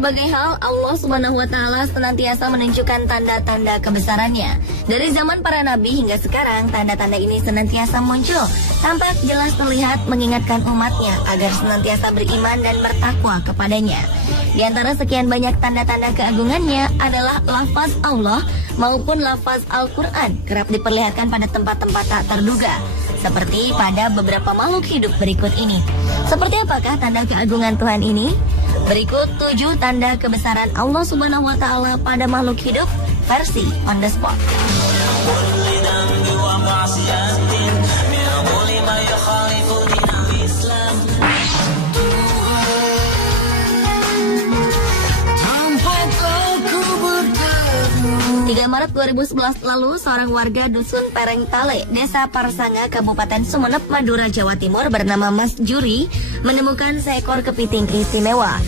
berbagai hal, Allah Subhanahu wa Ta'ala senantiasa menunjukkan tanda-tanda kebesarannya. Dari zaman para nabi hingga sekarang, tanda-tanda ini senantiasa muncul, tampak jelas terlihat mengingatkan umatnya agar senantiasa beriman dan bertakwa kepadanya. Di antara sekian banyak tanda-tanda keagungannya adalah lafaz Allah maupun lafaz Al-Quran kerap diperlihatkan pada tempat-tempat tak terduga, seperti pada beberapa makhluk hidup berikut ini. Seperti apakah tanda keagungan Tuhan ini? Berikut 7 tanda kebesaran Allah Subhanahu wa Ta'ala pada makhluk hidup versi on the spot. 3 Maret 2011 lalu, seorang warga Dusun Perengtale, Desa Parsanga, Kabupaten Sumeneb, Madura, Jawa Timur bernama Mas Juri menemukan seekor kepiting istimewa.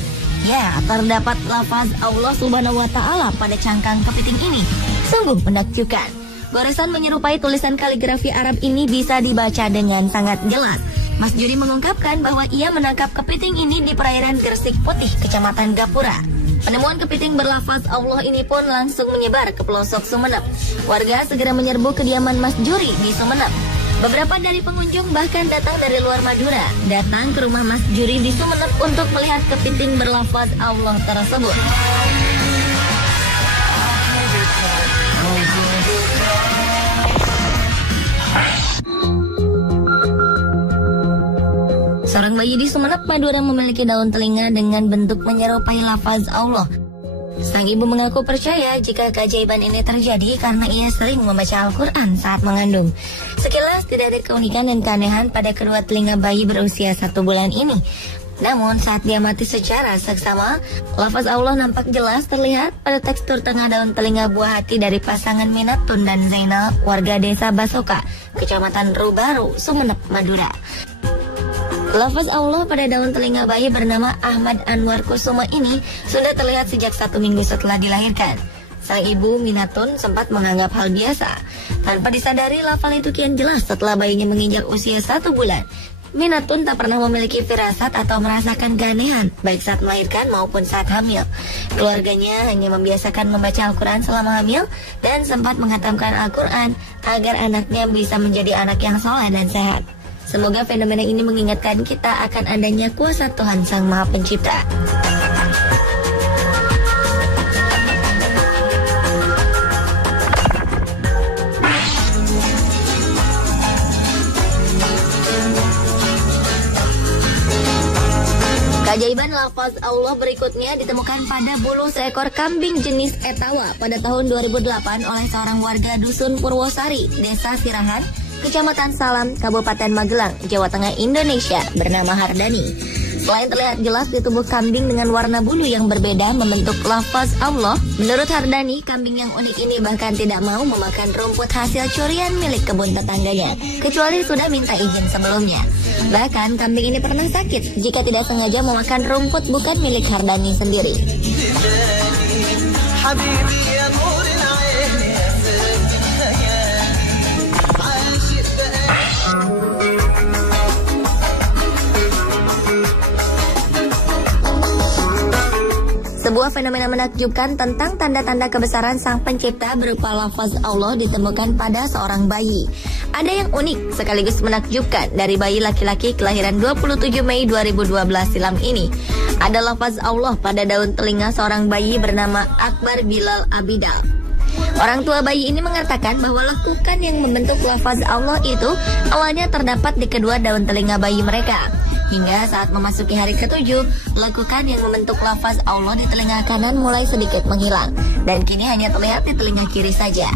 Ya, terdapat lafaz Allah Subhanahu wa Ta'ala pada cangkang kepiting ini. Sungguh menakjubkan. Goresan menyerupai tulisan kaligrafi Arab ini bisa dibaca dengan sangat jelas. Mas Juri mengungkapkan bahwa ia menangkap kepiting ini di perairan Gresik Putih, Kecamatan Gapura. Penemuan kepiting berlafaz Allah ini pun langsung menyebar ke pelosok Sumeneb. Warga segera menyerbu kediaman Mas Juri di Sumeneb. Beberapa dari pengunjung bahkan datang dari luar Madura, datang ke rumah Mas Juri di Sumeneb untuk melihat kepiting berlafaz Allah tersebut. Seorang bayi di Sumeneb, Madura memiliki daun telinga dengan bentuk menyerupai lafaz Allah. Sang ibu mengaku percaya jika keajaiban ini terjadi karena ia sering membaca Al-Quran saat mengandung. Sekilas tidak ada keunikan dan keanehan pada kedua telinga bayi berusia 1 bulan ini. Namun saat diamati secara seksama, lafaz Allah nampak jelas terlihat pada tekstur tengah daun telinga buah hati dari pasangan Minatun dan Zainal, warga desa Basoka, Kecamatan Rubaru, Sumeneb, Madura. Lafaz Allah pada daun telinga bayi bernama Ahmad Anwar Kusuma ini sudah terlihat sejak 1 minggu setelah dilahirkan. Sang ibu Minatun sempat menganggap hal biasa. Tanpa disadari, lafal itu kian jelas setelah bayinya menginjak usia 1 bulan. Minatun tak pernah memiliki firasat atau merasakan keanehan, baik saat melahirkan maupun saat hamil. Keluarganya hanya membiasakan membaca Al-Quran selama hamil dan sempat menghatamkan Al-Quran agar anaknya bisa menjadi anak yang soleh dan sehat. Semoga fenomena ini mengingatkan kita akan adanya kuasa Tuhan Sang Maha Pencipta. Keajaiban lafaz Allah berikutnya ditemukan pada bulu seekor kambing jenis Etawa pada tahun 2008 oleh seorang warga Dusun Purwosari, Desa Sirahan, Kecamatan Salam, Kabupaten Magelang, Jawa Tengah, Indonesia, bernama Hardani. Selain terlihat jelas di tubuh kambing dengan warna bulu yang berbeda membentuk lafaz Allah, menurut Hardani, kambing yang unik ini bahkan tidak mau memakan rumput hasil curian milik kebun tetangganya, kecuali sudah minta izin sebelumnya. Bahkan kambing ini pernah sakit jika tidak sengaja memakan rumput bukan milik Hardani sendiri. Sebuah fenomena menakjubkan tentang tanda-tanda kebesaran Sang Pencipta berupa lafaz Allah ditemukan pada seorang bayi. Ada yang unik sekaligus menakjubkan dari bayi laki-laki kelahiran 27 Mei 2012 silam ini. Ada lafaz Allah pada daun telinga seorang bayi bernama Akbar Bilal Abidal. Orang tua bayi ini mengatakan bahwa lekukan yang membentuk lafaz Allah itu awalnya terdapat di kedua daun telinga bayi mereka. Hingga saat memasuki hari ke-7, lekukan yang membentuk lafaz Allah di telinga kanan mulai sedikit menghilang. Dan kini hanya terlihat di telinga kiri saja.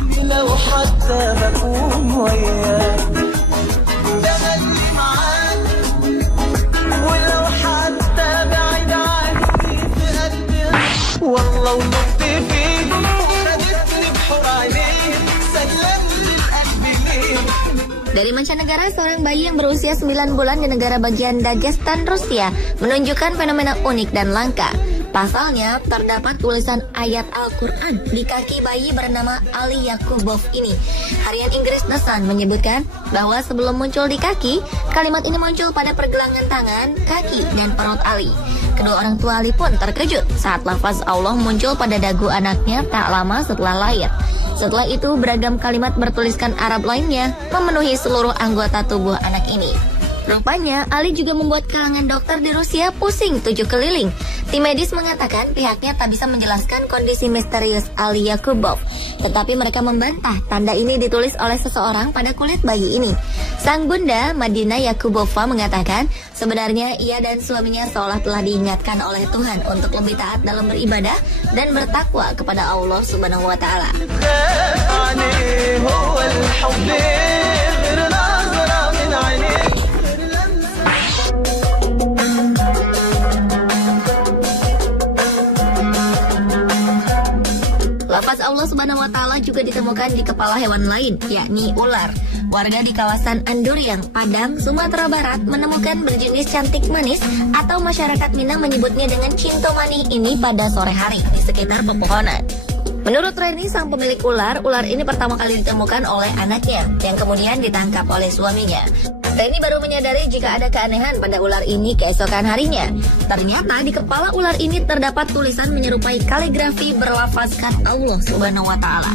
Dari mancanegara, seorang bayi yang berusia 9 bulan di negara bagian Dagestan, Rusia menunjukkan fenomena unik dan langka. Pasalnya, terdapat tulisan ayat Al-Quran di kaki bayi bernama Ali Yakubov ini. Harian Inggris The Sun menyebutkan bahwa sebelum muncul di kaki, kalimat ini muncul pada pergelangan tangan, kaki, dan perut Ali. Kedua orang tua Ali pun terkejut saat lafaz Allah muncul pada dagu anaknya tak lama setelah lahir. Setelah itu, beragam kalimat bertuliskan Arab lainnya memenuhi seluruh anggota tubuh anak ini. Rupanya, Ali juga membuat kalangan dokter di Rusia pusing 7 keliling. Tim medis mengatakan pihaknya tak bisa menjelaskan kondisi misterius Ali Yakubov. Tetapi mereka membantah tanda ini ditulis oleh seseorang pada kulit bayi ini. Sang bunda, Madina Yakubova, mengatakan sebenarnya ia dan suaminya seolah telah diingatkan oleh Tuhan untuk lebih taat dalam beribadah dan bertakwa kepada Allah Subhanahu wa Ta'ala. Lafaz Allah Subhanahu wa Ta'ala juga ditemukan di kepala hewan lain, yakni ular. Warga di kawasan Anduriang, Padang, Sumatera Barat menemukan berjenis cantik manis atau masyarakat Minang menyebutnya dengan cinto manis ini pada sore hari di sekitar pepohonan. Menurut Reni, sang pemilik ular ini pertama kali ditemukan oleh anaknya yang kemudian ditangkap oleh suaminya. Reni baru menyadari jika ada keanehan pada ular ini keesokan harinya. Ternyata di kepala ular ini terdapat tulisan menyerupai kaligrafi berlafazkan Allah Subhanahu wa Ta'ala.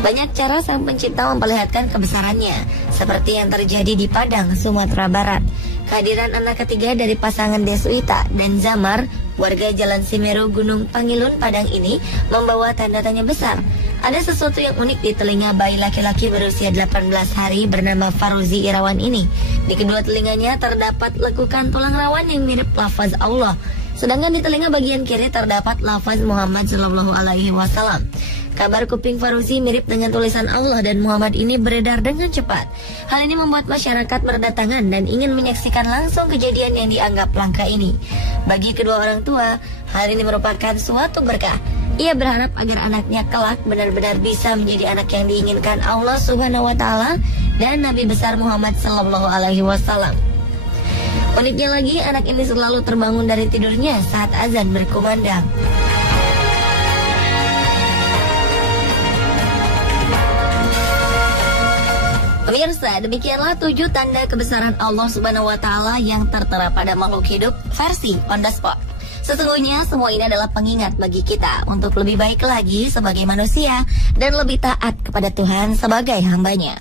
Banyak cara sang pencipta memperlihatkan kebesarannya, seperti yang terjadi di Padang, Sumatera Barat. Kehadiran anak ketiga dari pasangan Deswita dan Zamar, warga Jalan Simeru, Gunung Pangilun, Padang ini, membawa tanda tanya besar. Ada sesuatu yang unik di telinga bayi laki-laki berusia 18 hari bernama Faruzi Irawan ini. Di kedua telinganya terdapat lekukan tulang rawan yang mirip lafaz Allah. Sedangkan di telinga bagian kiri terdapat lafaz Muhammad Shallallahu Alaihi Wasallam. Kabar kuping Faruzi mirip dengan tulisan Allah dan Muhammad ini beredar dengan cepat. Hal ini membuat masyarakat berdatangan dan ingin menyaksikan langsung kejadian yang dianggap langka ini. Bagi kedua orang tua, hal ini merupakan suatu berkah. Ia berharap agar anaknya kelak benar-benar bisa menjadi anak yang diinginkan Allah Subhanahu wa Ta'ala dan Nabi besar Muhammad Sallallahu Alaihi Wasallam. Uniknya lagi, anak ini selalu terbangun dari tidurnya saat azan berkumandang. Pemirsa, demikianlah 7 tanda kebesaran Allah Subhanahu wa Ta'ala yang tertera pada makhluk hidup versi on the spot. Sesungguhnya semua ini adalah pengingat bagi kita untuk lebih baik lagi sebagai manusia dan lebih taat kepada Tuhan sebagai hambanya.